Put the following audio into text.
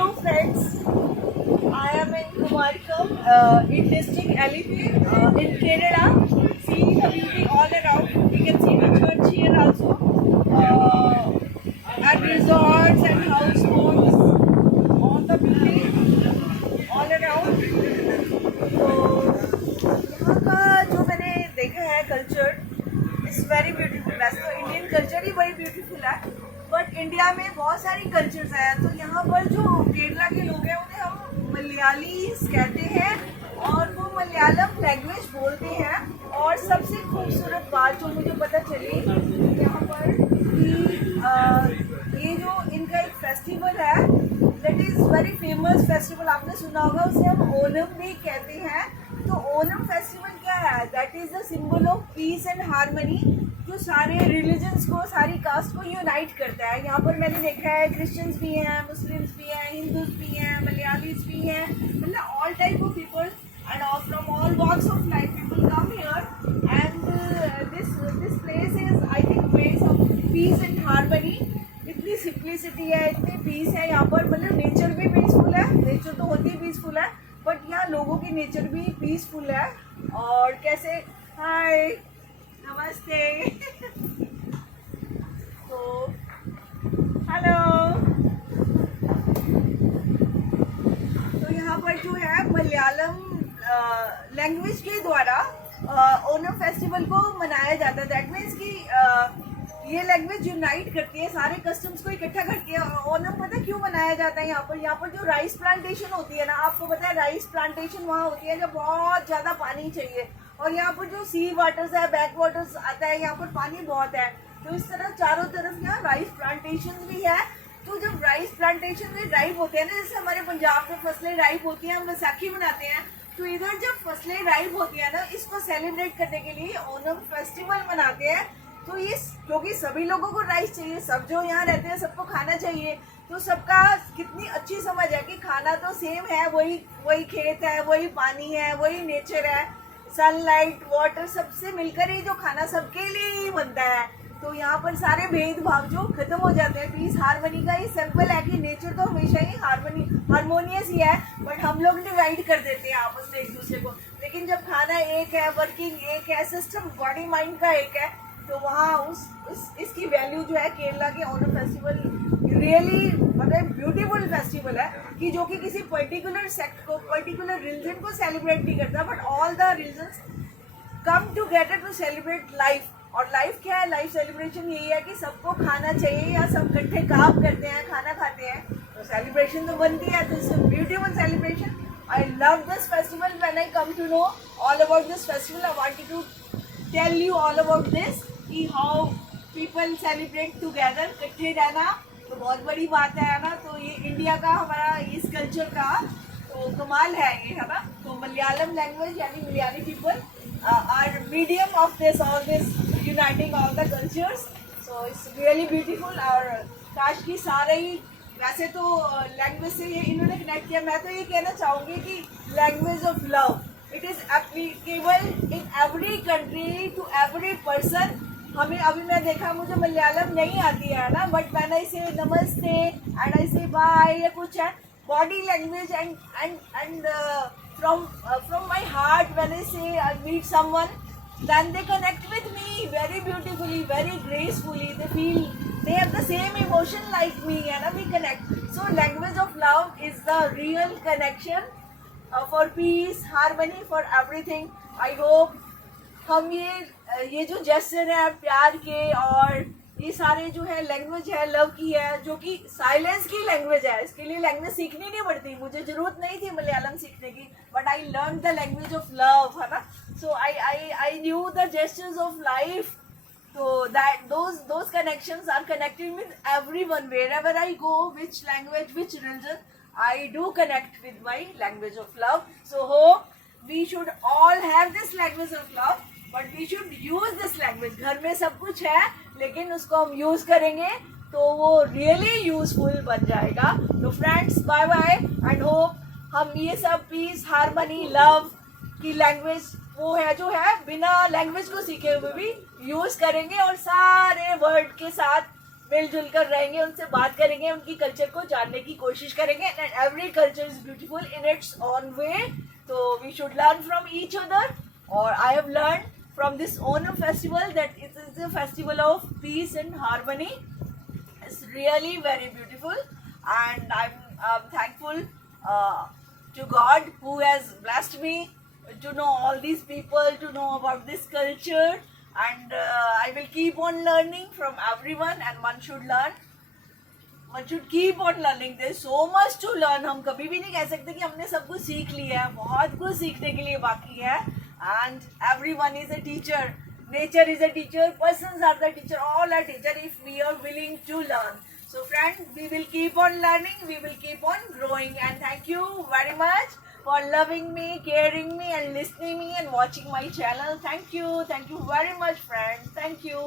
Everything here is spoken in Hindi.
Hello friends, I am in Kumarikam in district Alipi in Kerala. See the beauty all around. We can see the church here also. And resorts and houseboats. All the beauty all around. तो यहाँ का जो मैंने देखा है कल्चर इट्स वेरी ब्यूटीफुल. वैसे तो इंडियन कल्चर ही बड़ी ब्यूटीफुल है, बट इंडिया में बहुत सारी कल्चर्स हैं. तो यहाँ पर जो केरला के लोग हैं उन्हें हम मलयाली कहते हैं और वो मलयालम लैंग्वेज बोलते हैं. और सबसे खूबसूरत बात जो मुझे पता चली यहाँ पर कि ये जो इनका एक फेस्टिवल है that is very famous festival, आपने सुना होगा, उसे हम ओनम भी कहते हैं. तो ओनम फेस्टिवल क्या है? That is the symbol of peace and harmony जो सारे रिलीजन्स को, सारी कास्ट को यूनाइट करता है. यहाँ पर मैंने देखा है क्रिश्चियंस भी हैं, मुस्लिम्स भी हैं, हिंदूज भी हैं, मलयालीज भी हैं, मतलब all type of people and all from all walks of life people come here. And this place is I think place of peace and harmony. इतनी सिंप्लिसिटी है, इतनी पीस है यहाँ पर. मतलब नेचर भी पीसफुल है, नेचर तो होती ही पीसफुल है, बट यहाँ लोगों की नेचर भी पीसफुल है. और कैसे, हाय नमस्ते तो हेलो. तो यहाँ पर जो है मलयालम लैंग्वेज के द्वारा ओनम फेस्टिवल को मनाया जाता है. दैट मीन्स कि ये लैंग्वेज यूनाइट करती है, सारे कस्टम्स को इकट्ठा करती है. ओनम पता है क्यों मनाया जाता है यहाँ पर? यहाँ पर जो राइस प्लांटेशन होती है ना, आपको पता है राइस प्लांटेशन वहाँ होती है जब बहुत ज़्यादा पानी चाहिए. और यहाँ पर जो सी वाटर्स है, बैक वाटर्स आता है, यहाँ पर पानी बहुत है. तो इस तरह चारों तरफ यहाँ राइस प्लांटेशन भी है. तो जब राइस प्लांटेशन में राइप होते हैं ना, जैसे हमारे पंजाब में फसलें राइप होती हैं, हम बैसाखी मनाते हैं, तो इधर जब फसलें राइप होती है ना, इसको सेलिब्रेट करने के लिए ओनम फेस्टिवल मनाते हैं. तो ये क्योंकि सभी लोगों को राइस चाहिए, सब जो यहाँ रहते हैं सबको खाना चाहिए. तो सबका कितनी अच्छी समझ है कि खाना तो सेम है, वही खेत है, वही पानी है, वही नेचर है, सनलाइट वाटर सबसे मिलकर ही जो खाना सबके लिए ही बनता है. तो यहाँ पर सारे भेदभाव जो खत्म हो जाते हैं. पीस हार्मनी का ही सिंपल है कि नेचर तो हमेशा ही हार्मोनियस ही है, बट हम लोग डिवाइड कर देते हैं आपस में एक दूसरे को. लेकिन जब खाना एक है, वर्किंग एक है, सिस्टम बॉडी माइंड का एक है, तो वहाँ इसकी वैल्यू जो है केरला के ओनम फेस्टिवल रियली मतलब ब्यूटीफुल फेस्टिवल है कि जो कि किसी पर्टिकुलर सेक्ट को, पर्टिकुलर रिलीजन को सेलिब्रेट नहीं करता, but all the religions come together to celebrate life. और लाइफ क्या है? लाइफ सेलिब्रेशन यही है कि सबको खाना चाहिए या सब इकट्ठे काम करते हैं, खाना खाते हैं, तो सेलिब्रेशन तो बनती है. तो it's a beautiful celebration. I love this festival. When I come to know all about this festival, I wanted to tell you all about this कि हाउ पीपल सेलिब्रेट टुगेदर. इकट्ठे रहना तो बहुत बड़ी बात है ना. तो ये इंडिया का, हमारा इस कल्चर का तो कमाल है ये, है ना. तो मलयालम लैंग्वेज यानी Malayali people are medium of this all this uniting all the cultures. So it's really beautiful. और काश की सारे ही वैसे तो लैंग्वेज से ये इन्होंने कनेक्ट किया. मैं तो ये कहना चाहूँगी कि language of love it is applicable in every country to every person. हमें अभी मैं देखा, मुझे मलयालम नहीं आती है ना, बट व्हेन आई से नमस्ते एंड आई से बाय या कुछ है, body language and from my heart, when I say I meet someone, then they connect with me very beautifully, very gracefully. They feel they have the same emotion like me, and we connect. So language of love is the real connection for peace, harmony, for everything. I hope हम ये जो जेस्चर है प्यार के, और ये सारे जो है लैंग्वेज है लव की है, जो कि साइलेंस की लैंग्वेज है. इसके लिए लैंग्वेज सीखनी नहीं पड़ती. मुझे जरूरत नहीं थी मलयालम सीखने की, but I learn the language of love, है ना. So I knew the gestures of life. तो that those connections are connected with everyone wherever I go. Which language, which religion, I do connect with my language of love. So hope we should all have this language of love, but we should use this language. घर में सब कुछ है, लेकिन उसको हम यूज करेंगे तो वो रियली यूजफुल बन जाएगा. तो friends, bye bye and hope हम ये सब पीस, हार्मनी, लव की लैंग्वेज वो है जो है बिना लैंग्वेज को सीखे हुए भी यूज करेंगे, और सारे वर्ड के साथ मिलजुल कर रहेंगे, उनसे बात करेंगे, उनकी कल्चर को जानने की कोशिश करेंगे. And every culture is beautiful in its own way, तो we should learn from each other. और I have learn from this Onam festival that it is a festival of peace and harmony. It's really very beautiful, and I'm thankful to God who has blessed me to know all these people, to know about this culture, and I will keep on learning from everyone, and one should learn. One should keep on learning. There's so much to learn. हम कभी भी नहीं कह सकते कि हमने सब कुछ सीख लिया है, बहुत कुछ सीखने के लिए बाकी है. And everyone is a teacher. Nature is a teacher. Persons are the teacher. All are teacher if we are willing to learn. So friends, we will keep on learning. We will keep on growing. And thank you very much for loving me, caring me, and listening me and watching my channel. Thank you. Thank you very much, friends. Thank you.